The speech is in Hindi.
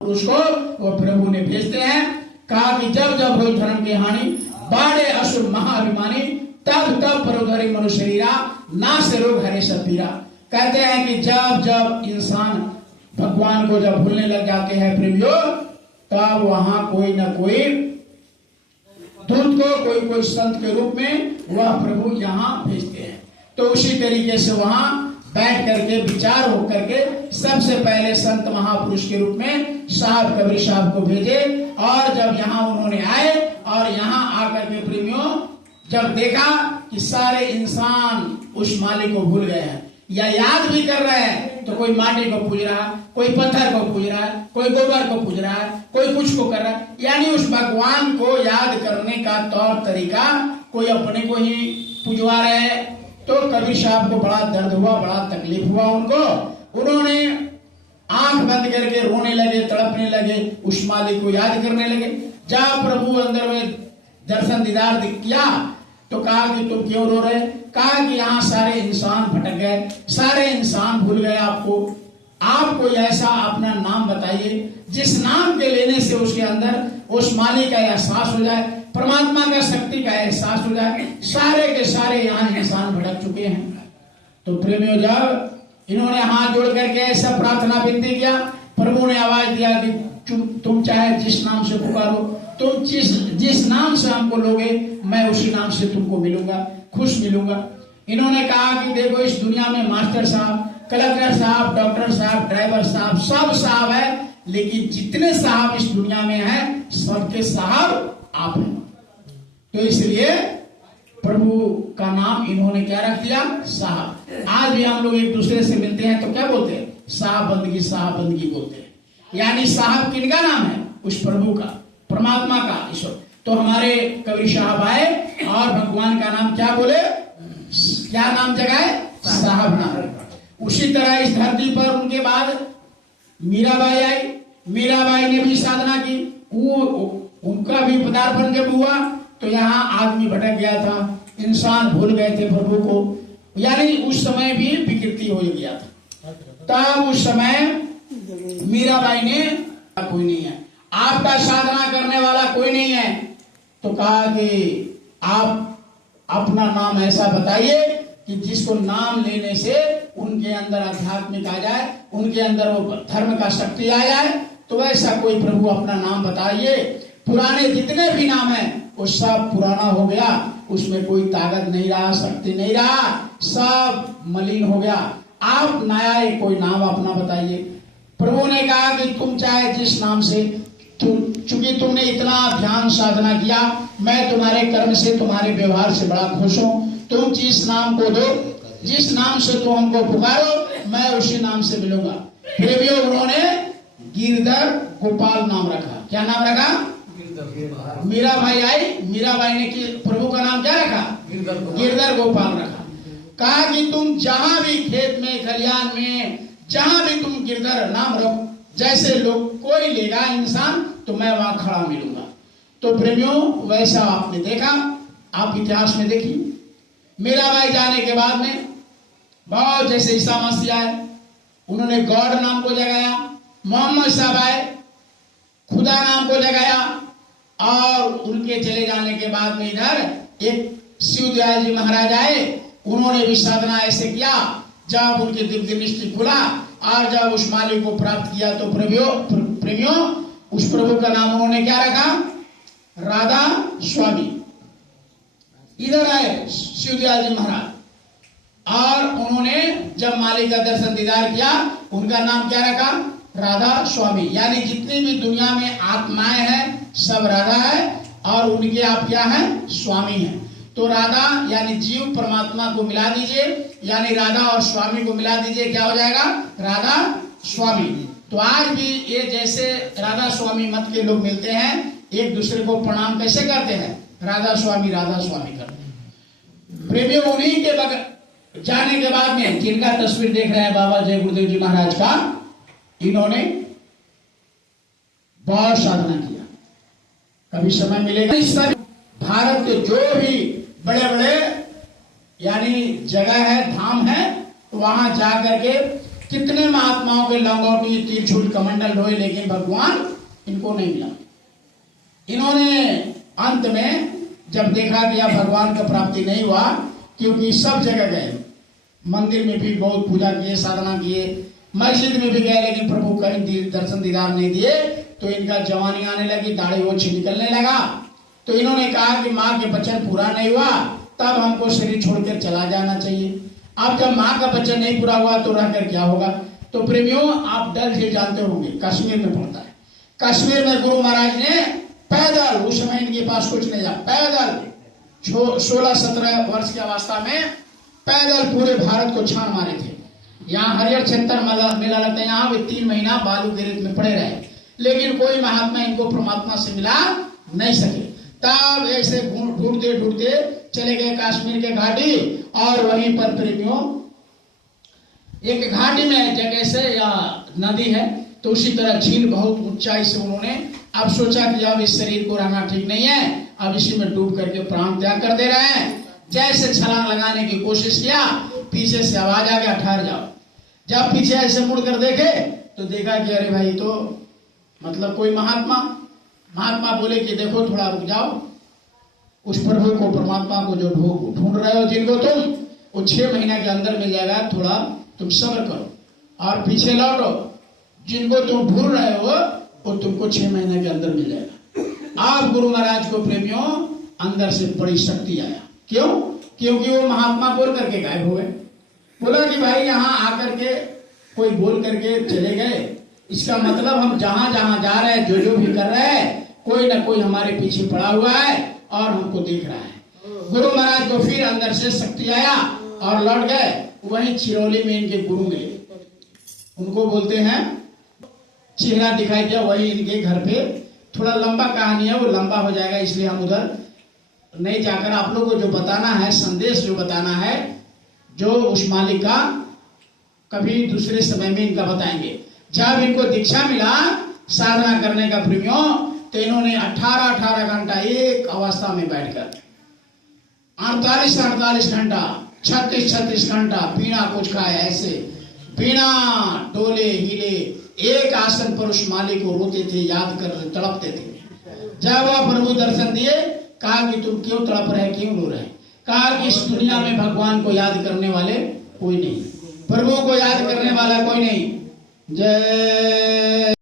उसको वो प्रभु ने भेजते हैं। कहा कि जब जब हो धर्म की हानि बाढ़े असुर महाअभिमानी तब तब परोधरी मनुष्य शरीरा ना से रोग हरे सब पीरा। कहते हैं कि जब जब इंसान भगवान को जब भूलने लग जाते हैं प्रेमियों, तब वहां कोई ना कोई दूत को कोई कोई संत के रूप में वह प्रभु यहाँ भेजते हैं। तो उसी तरीके से वहां बैठ करके विचार हो करके सबसे पहले संत महापुरुष के रूप में साहब कबीर साहब को भेजे। और जब यहाँ उन्होंने आए और यहाँ आकर के प्रेमियों जब देखा कि सारे इंसान उस मालिक को भूल गए हैं या याद भी कर रहे हैं, तो कोई माटी को पूज रहा है, कोई पत्थर को पूज रहा है, कोई गोबर को पूज रहा है, कोई कुछ को कर रहा है, यानी उस भगवान को याद करने का तौर तरीका कोई अपने को ही पूजवा रहे हैं। तो कबीर साहब को बड़ा दर्द हुआ, बड़ा तकलीफ हुआ उनको। उन्होंने आंख बंद करके रोने लगे, तड़पने लगे, उस मालिक को याद करने लगे। जब प्रभु अंदर में दर्शन दीदार किया तो कहा कि तुम क्यों रो रहे? कहा कि यहाँ सारे इंसान भटक गए, सारे इंसान भूल गए आपको। आप कोई ऐसा अपना नाम बताइए जिस नाम के लेने से उसके अंदर उस मालिक का एहसास हो जाए, परमात्मा का शक्ति का एहसास हो जाए। सारे के सारे यहाँ इंसान भटक चुके हैं। तो प्रेमियों जब इन्होंने हाथ जोड़ करके ऐसा प्रार्थना विनती किया, प्रभु ने आवाज दिया कि तुम चाहे जिस नाम से पुकारो, तुम जिस नाम से हमको लोगे मैं उसी नाम से तुमको मिलूंगा, खुश मिलूंगा। इन्होंने कहा कि देखो इस दुनिया में मास्टर साहब, कलेक्टर साहब, डॉक्टर साहब, ड्राइवर साहब, सब साहब है, लेकिन जितने साहब इस दुनिया में हैं सबके साहब आप हैं। तो इसलिए प्रभु का नाम इन्होंने क्या रख दिया? साहब। आज भी हम लोग एक दूसरे से मिलते हैं तो क्या बोलते हैं? साहब बंदगी बोलते हैं। यानी साहब किनका नाम है? उस प्रभु का, परमात्मा का, ईश्वर। तो हमारे कबीर साहब आए और भगवान का नाम क्या बोले? क्या नाम जगाए? साहब नाम। उसी तरह इस धरती पर उनके बाद मीराबाई आई। मीराबाई ने भी साधना की। उनका भी पदार्पण जब हुआ तो यहाँ आदमी भटक गया था, इंसान भूल गए थे प्रभु को, यानी उस समय भी विकृति हो गया था। तब उस समय मीराबाई ने कोई नहीं है, आपका साधना करने वाला कोई नहीं है, तो कहा कि आप अपना नाम ऐसा बताइए कि जिसको नाम लेने से उनके अंदर आध्यात्मिक आ जाए, उनके अंदर वो धर्म का शक्ति आ जाए। तो ऐसा कोई प्रभु अपना नाम बताइए। पुराने जितने भी नाम है वो सब पुराना हो गया, उसमें कोई ताकत नहीं रहा, शक्ति नहीं रहा, सब मलिन हो गया। आप नया कोई नाम अपना बताइए। प्रभु ने कहा कि तुम चाहे जिस नाम से, चूंकि तुमने इतना ध्यान साधना किया, मैं तुम्हारे कर्म से, तुम्हारे व्यवहार से बड़ा खुश हूँ। तुम जिस नाम को दो, जिस नाम से तुम हमको पुकारो, मैं उसी नाम से मिलूंगा। प्रेमियों उन्होंने गिरधर गोपाल नाम रखा। क्या नाम रखा? मीराबाई आई, मीराबाई ने प्रभु का नाम क्या रखा? गिरधर गोपाल रखा। कहा कि तुम जहां भी खेत में, खलियान में, जहां भी तुम गिरधर नाम रखो, जैसे लोग कोई लेगा इंसान तो मैं वहां खड़ा मिलूंगा। तो प्रेमियों वैसा आपने देखा, आप इतिहास में देखिए। मीराबाई जाने के बाद में बहुत जैसे ईसा मसीह आए, उन्होंने गॉड नाम को जगाया। मोहम्मद साहब आए, खुदा नाम को जगाया। और उनके चले जाने के बाद में इधर एक शिवदयाल जी महाराज आए, उन्होंने भी साधना ऐसे किया। जब उनके दिव्य दृष्टि खुला और जब उस मालिक को प्राप्त किया तो प्रेमियों उस प्रभु का नाम उन्होंने क्या रखा? राधा स्वामी। इधर आए शिवदयाल जी महाराज और उन्होंने जब मालिक का दर्शन दीदार किया, उनका नाम क्या रखा? राधा स्वामी। यानी जितनी भी दुनिया में आत्माएं हैं सब राधा है और उनके आप क्या हैं? स्वामी हैं। तो राधा यानी जीव परमात्मा को मिला दीजिए, यानी राधा और स्वामी को मिला दीजिए, क्या हो जाएगा? राधा स्वामी। तो आज भी ये जैसे राधा स्वामी मत के लोग मिलते हैं, एक दूसरे को प्रणाम कैसे करते हैं? राधा स्वामी करते हैं। प्रेमियों उन्हीं के बगैर जाने के बाद में जिनका तस्वीर देख रहे हैं बाबा जय गुरुदेव जी महाराज का, इन्होंने बहुत साधना किया। कभी समय मिलेगा इस सब भारत के जो भी बड़े बड़े यानी जगह है, धाम है, तो वहां जा करके कितने महात्माओं के लंगोटी तिरछुल कमंडल ढोए, लेकिन भगवान इनको नहीं मिला। इन्होंने अंत में जब देखा कि अब भगवान का प्राप्ति नहीं हुआ, क्योंकि सब जगह गए, मंदिर में भी बहुत पूजा किए, साधना किए, मस्जिद में भी गए, लेकिन प्रभु कहीं दर्शन दीदार नहीं दिए, तो इनका जवानी आने लगी, दाढ़ी वो निकलने लगा। तो इन्होंने कहा कि माँ के वचन पूरा नहीं हुआ, तब हमको शरीर छोड़कर चला जाना चाहिए। अब जब माँ का वचन नहीं पूरा हुआ तो रहकर क्या होगा। तो प्रेमियों, आप डल झील जानते होंगे, कश्मीर में पड़ता है। कश्मीर में गुरु महाराज ने पैदल, उस समय इनके पास कुछ नहीं था, पैदल 16-17 वर्ष की अवस्था में पैदल पूरे भारत को छान मारे थे। यहाँ हरिहर क्षेत्र मेला लगता है, यहाँ भी 3 महीना बालू के रेत में पड़े रहे, लेकिन कोई महात्मा इनको परमात्मा से मिला नहीं सके। तब ऐसे ढूंढते ढूंढते चले गए कश्मीर के घाटी, और वहीं पर प्रेमियों एक घाटी में जगह से या नदी है, तो उसी तरह झील बहुत ऊंचाई से उन्होंने अब सोचा कि अब इस शरीर को रहना ठीक नहीं है, अब इसी में डूब करके प्राण त्याग कर दे रहे हैं। जैसे छलांग लगाने की कोशिश किया, पीछे से आवाज आ गया, ठहर जाओ। जब पीछे ऐसे मुड़ कर देखे तो देखा कि अरे भाई, तो मतलब कोई महात्मा बोले कि देखो थोड़ा रुक जाओ, उस प्रभु को, परमात्मा को जो ढूंढ रहे हो जिनको तुम, वो 6 महीने के अंदर मिल जाएगा, थोड़ा तुम सब्र करो और पीछे लौटो। जिनको तुम ढूंढ रहे हो वो तुमको 6 महीने के अंदर मिल जाएगा। आप गुरु महाराज को प्रेमियों अंदर से बड़ी शक्ति आया। क्यों? क्योंकि वो महात्मा बोल करके गायब हो गए। बोला कि भाई यहाँ आकर के कोई बोल करके चले गए, इसका मतलब हम जहां जहां जा रहे हैं, जो जो भी कर रहे हैं, कोई ना कोई हमारे पीछे पड़ा हुआ है और हमको देख रहा है। गुरु महाराज को फिर अंदर से शक्ति आया और लौट गए। वहीं चिरौली में इनके गुरु मिले, उनको बोलते हैं चेहरा दिखाई दिया, वही इनके घर पे। थोड़ा लंबा कहानी है, वो लंबा हो जाएगा, इसलिए हम उधर नहीं जाकर आप लोगों को जो बताना है, संदेश जो बताना है, जो उस मालिक का, कभी दूसरे समय में इनका बताएंगे। जब इनको दीक्षा मिला साधना करने का प्रेमियों, तो इन्होंने 18 घंटा एक अवस्था में बैठकर 48 घंटा 36 घंटा बिना कुछ खाए, ऐसे बिना डोले हिले एक आसन पर उस मालिक को रोते थे, याद कर रहे, तड़पते थे। जब वह प्रभु दर्शन दिए, कहा कि तुम क्यों तड़प रहे, क्यों रो रहे? कहा कि इस दुनिया में भगवान को याद करने वाले कोई नहीं, प्रभु को याद करने वाला कोई नहीं। जय